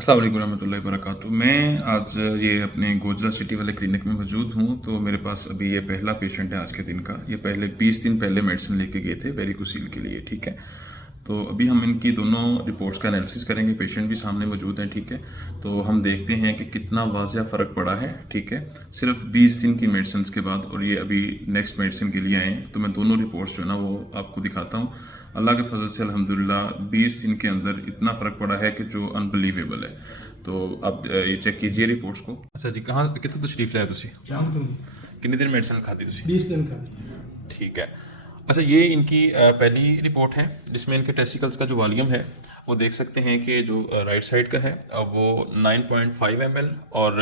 अस्सलाम वालेकुम रहमतुल्लाहि वबरकातुहू। मैं आज ये अपने गोजरा सिटी वाले क्लिनिक में मौजूद हूँ। तो मेरे पास अभी ये पहला पेशेंट है आज के दिन का। ये पहले 20 दिन पहले मेडिसिन लेके गए थे वेरिकोसील के लिए, ठीक है। तो अभी हम इनकी दोनों रिपोर्ट्स का एनालिसिस करेंगे। पेशेंट भी सामने मौजूद हैं, ठीक है। तो हम देखते हैं कि कितना वाजिया फ़र्क पड़ा है, ठीक है, सिर्फ 20 दिन की मेडिसिन के बाद। और ये अभी नेक्स्ट मेडिसिन के लिए आए हैं। तो मैं दोनों रिपोर्ट्स जो है ना वो आपको दिखाता हूँ। अल्लाह के फजल से अल्हम्दुलिल्लाह 20 दिन के अंदर इतना फ़र्क पड़ा है कि जो अनबिलीवेबल है। तो आप ये चेक कीजिए रिपोर्ट्स को। अच्छा जी, कहाँ कितों तशरीफ लाए तुसी? जाम तो कितनी देर मेडिसिन खाधी तुसी? 20 दिन का भी है। ठीक है। अच्छा, ये इनकी पहली रिपोर्ट है जिसमें इनके टेस्टिकल्स का जो वॉल्यूम है वो देख सकते हैं कि जो राइट साइड का है वो 9.5 ml और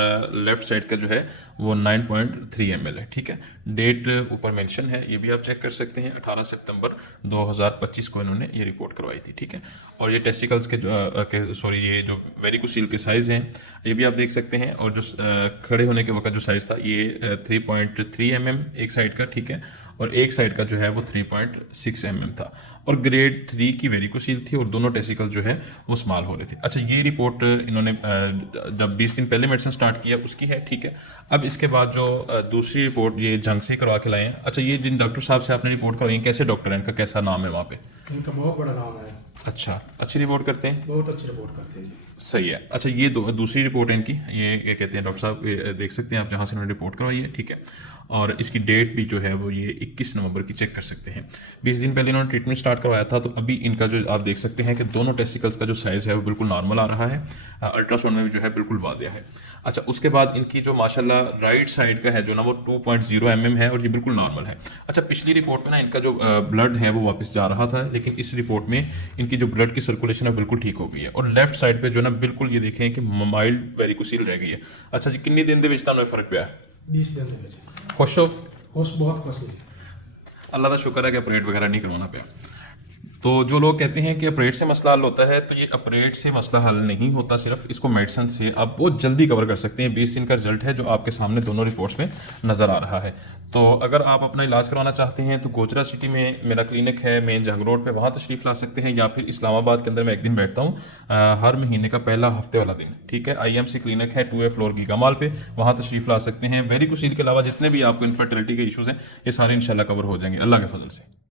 लेफ़्ट साइड का जो है वो 9.3 ml है, ठीक है। डेट ऊपर मेंशन है, ये भी आप चेक कर सकते हैं। 18 सितंबर 2025 को इन्होंने ये रिपोर्ट करवाई थी, ठीक है। और ये टेस्टिकल्स के सॉरी ये जो वेरिकोसील के साइज़ हैं ये भी आप देख सकते हैं। और जो खड़े होने के वक्त जो साइज़ था ये 3.3 mm एक साइड का, ठीक है। और एक साइड का जो है वो 3.6 mm था। और ग्रेड 3 की वेरिकोसील थी और दोनों टेस्टिकल जो है वो स्मॉल हो रहे थे। अच्छा, ये रिपोर्ट इन्होंने जब 20 दिन पहले मेडिसिन स्टार्ट किया उसकी है, ठीक है। अब इसके बाद जो दूसरी रिपोर्ट ये जंग से करवा के लाए हैं। अच्छा, ये जिन डॉक्टर साहब से आपने रिपोर्ट करवाई है कैसे डॉक्टर हैं, इनका कैसा नाम है वहाँ पे? इनका बहुत बड़ा नाम है। अच्छा, अच्छी रिपोर्ट करते हैं, बहुत अच्छी रिपोर्ट करते हैं जी। सही है। अच्छा, ये दूसरी रिपोर्ट है इनकी, ये क्या कहते हैं डॉक्टर साहब, ये देख सकते हैं आप जहाँ से इन्होंने रिपोर्ट करवाई है, ठीक है। और इसकी डेट भी जो है वो ये 21 नवंबर की चेक कर सकते हैं। 20 दिन पहले इन्होंने ट्रीटमेंट स्टार्ट करवाया था। तो अभी इनका जो आप देख सकते हैं कि दोनों टेस्टिकल्स का जो साइज़ है वो बिल्कुल नॉर्मल आ रहा है। अल्ट्रासाउंड में भी जो है बिल्कुल वाजिया है। अच्छा, उसके बाद इनकी जो माशाल्लाह राइट साइड का है जो ना वो 2.0 mm है और ये बिल्कुल नॉर्मल है। अच्छा, पिछली रिपोर्ट में ना इनका जो ब्लड है वो वापस जा रहा था, लेकिन इस रिपोर्ट में इनकी जो ब्लड की सर्कुलेशन है बिल्कुल ठीक हो गई है। और लेफ्ट साइड पे जो ना बिल्कुल ये देखें कि माइल्ड वेरिकोसील रह गई है। अच्छा जी, कितनी दिन ਦੇ ਵਿੱਚ ਤੁਹਾਨੂੰ फर्क ਪਿਆ? 20 दिन ਦੇ ਵਿੱਚ खुश हो? खुश, बहुत खुश है। अल्लाह का शुक्र है कि ऑपरेट वगैरह नहीं करवाना पाया। तो जो लोग कहते हैं कि ऑपरेट से मसला हल होता है, तो ये ऑपरेट से मसला हल नहीं होता, सिर्फ इसको मेडिसिन से आप बहुत जल्दी कवर कर सकते हैं। 20 दिन का रिजल्ट है जो आपके सामने दोनों रिपोर्ट्स में नज़र आ रहा है। तो अगर आप अपना इलाज करवाना चाहते हैं तो गोजरा सिटी में मेरा क्लिनिक है, मेन जंग रोड पे, वहाँ तशरीफ़ ला सकते हैं। या फिर इस्लामाबाद के अंदर मैं एक दिन बैठता हूँ हर महीने का पहला हफ्ते वाला दिन, ठीक है। IMC क्लिनिक है 2A फ्लोर गीगा मॉल पे, वहाँ तशरीफ़ ला सकते हैं। वेरिकोसील के अलावा जितने भी आपको इनफर्टिलिटी के इशूज़ हैं ये सारे इंशाल्लाह कवर हो जाएंगे अल्लाह के फजल से।